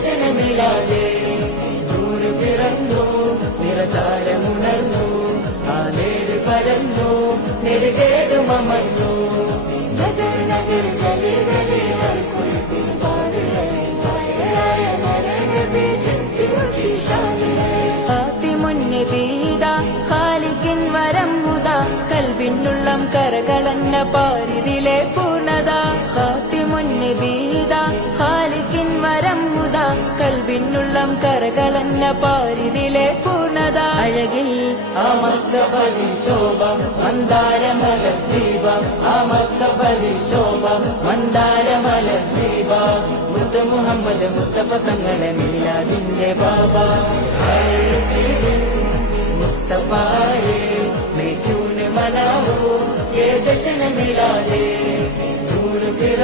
ജശ്ന മിലാദേ നൂറ് പിറന്നു നിറതാരമുണർന്നു ആ നേര് പരന്നു നെരുകേടുമർന്നു നഗർ നഗർ ഗലി ഗലി ഹർ കോയി ദീവാർ ഹൈ ആയ നബി ജിൻകി ഊंची शान है ഖാലിഖിൻ വരം മുദ കൽബിനുള്ളം കരകളന്ന പാരിതിലെ പൂർണ്ണത ഖാതിമുൻ നബീദ ഖാലിഖിൻ വരം മുദ കൽബിനുള്ളം കരകളന്ന പാരിതിലെ പൂർണ്ണത അഴകിൽ ആ മക്കബദി ശോഭ മന്ദാരമലർ ദീപ ആ മക്കബദി ശോഭ മന്ദാരമലർ ദീപ മുത്ത് മുഹമ്മദ് മുസ്തഫ തങ്ങളെ മീലാദിന്റെ ബാബ मुस्तफा रे मैं क्यों न मनाऊं ये जश्न मिलादे दूर फिर